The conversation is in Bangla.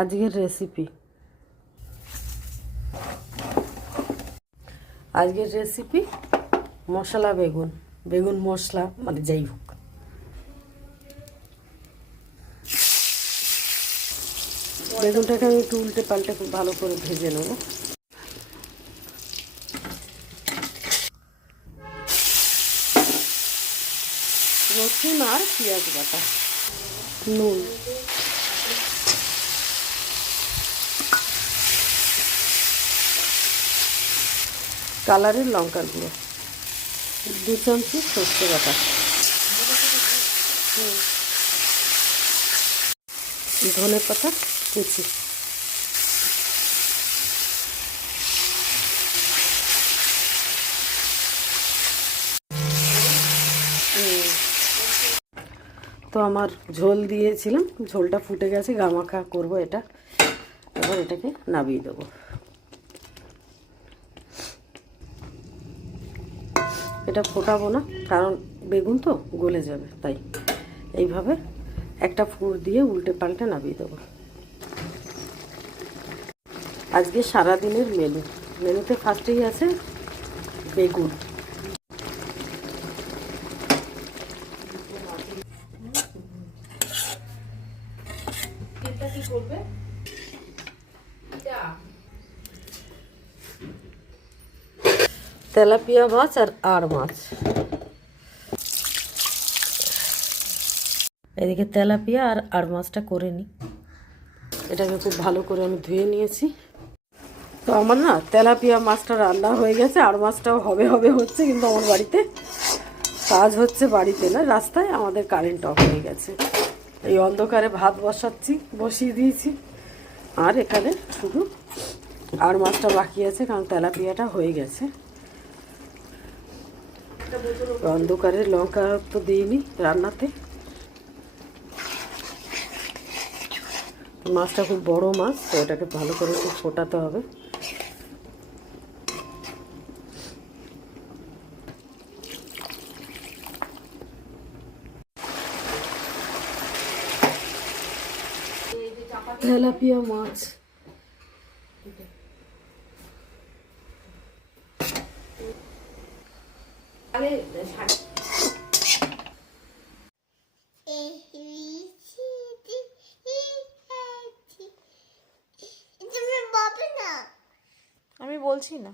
আজকের রেসিপি মশলা বেগুন মশলা, মানে যাই হোক। বেগুনটাকে আমি একটু উল্টে পাল্টে খুব ভালো করে ভেজে নেব। রসুন আর পেঁয়াজ বাটা, নুন, কালারের লঙ্কার গুঁড়ো, 2 চামচি সর্ষে বাটা, ধনে পাতা কুচি, তো আমার ঝোল দিয়েছিলাম, ঝোলটা ফুটে গেছে, গামাখা করবো এটা। এবার এটাকে নামিয়ে দেবো। এটা ফোটাবো না, কারণ বেগুন তো গলে যাবে, তাই এইভাবে একটা ফুট দিয়ে উল্টে পাল্টে নামিয়ে দেবো। আজকে সারাদিনের মেনুতে ফার্স্টেই আছে বেগুন। তেলাপিয়া মাছ আর আড় মাছ। এদিকে তেলাপিয়া আর আড় মাছটা করে নিই। এটাকে খুব ভালো করে আমি ধুয়ে নিয়েছি। তো আমার না তেলাপিয়া মাছটা রান্না হয়ে গেছে, আড় মাছটাও হবে হচ্ছে, কিন্তু আমার বাড়িতে কাজ হচ্ছে, বাড়িতে না রাস্তায়। আমাদের কারেন্ট অফ হয়ে গেছে। এই অন্ধকারে ভাত বসিয়ে দিয়েছি। আর এখানে শুধু আড় মাছটা বাকি আছে, কারণ তেলাপিয়াটা হয়ে গেছে। অন্ধকারে লঙ্কা তো দিইনি রান্নাতে। মাছটা খুব বড় মাছ, তো এটাকে ভালো করে একটু ফোটাতে হবে। তেলাপিয়া মাছ আমি বলছি না।